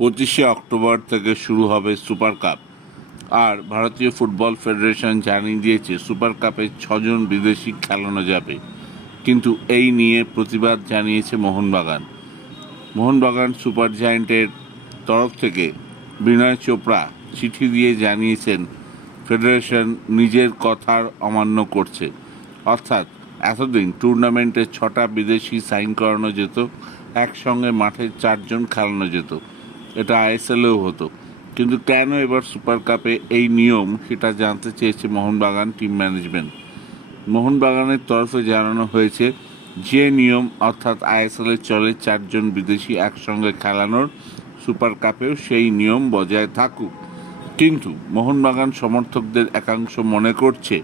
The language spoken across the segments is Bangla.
পঁচিশে অক্টোবর থেকে শুরু হবে সুপার কাপ। আর ভারতীয় ফুটবল ফেডারেশন জানিয়ে দিয়েছে, সুপার কাপে ছজন বিদেশি খেলানো যাবে। কিন্তু এই নিয়ে প্রতিবাদ জানিয়েছে মোহনবাগান। মোহনবাগান সুপার জায়েন্টের তরফ থেকে বিনয় চোপড়া চিঠি দিয়ে জানিয়েছেন, ফেডারেশন নিজের কথার অমান্য করছে। অর্থাৎ এতদিন টুর্নামেন্টে ছটা বিদেশি সাইন করানো যেত, একসঙ্গে মাঠে চারজন খেলানো যেত। এটা আইএসএলেও হতো। কিন্তু কেন এবার সুপার কাপে এই নিয়ম সেটা জানতে চেয়েছে মোহনবাগান টিম ম্যানেজমেন্ট। মোহনবাগানের তরফে জানানো হয়েছে, যে নিয়ম অর্থাৎ আইএসএলে চলে চারজন বিদেশি একসঙ্গে খেলানোর সুপার কাপেও সেই নিয়ম বজায় থাকুক। কিন্তু মোহনবাগান সমর্থকদের একাংশ মনে করছে,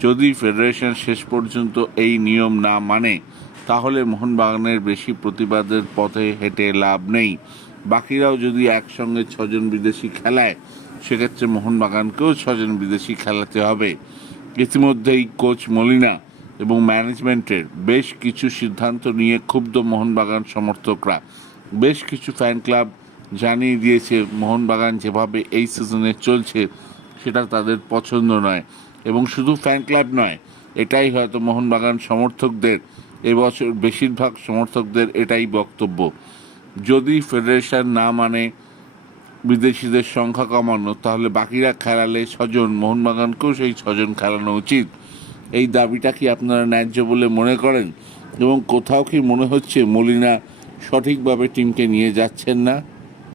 যদি ফেডারেশন শেষ পর্যন্ত এই নিয়ম না মানে তাহলে মোহনবাগানের বেশি প্রতিবাদের পথে হেঁটে লাভ নেই। বাকিরাও যদি একসঙ্গে ছজন বিদেশি খেলায়, সেক্ষেত্রে মোহনবাগানকেও ছজন বিদেশি খেলাতে হবে। ইতিমধ্যেই কোচ মলিনা এবং ম্যানেজমেন্টের বেশ কিছু সিদ্ধান্ত নিয়ে ক্ষুব্ধ মোহনবাগান সমর্থকরা। বেশ কিছু ফ্যান ক্লাব জানিয়ে দিয়েছে, মোহনবাগান যেভাবে এই সিজনে চলছে, সেটা তাদের পছন্দ নয়। এবং শুধু ফ্যান ক্লাব নয়, এটাই হয়তো মোহনবাগান সমর্থকদের, এবছর বেশিরভাগ সমর্থকদের এটাই বক্তব্য। যদি ফেডারেশন না মানে বিদেশিদের সংখ্যা কমানো, তাহলে বাকিরা খেলালে ছজন মোহনবাগানকেও সেই ছজন খেলানো উচিত। এই দাবিটা কি আপনারা ন্যায্য বলে মনে করেন? এবং কোথাও কি মনে হচ্ছে মলিনা সঠিকভাবে টিমকে নিয়ে যাচ্ছেন না?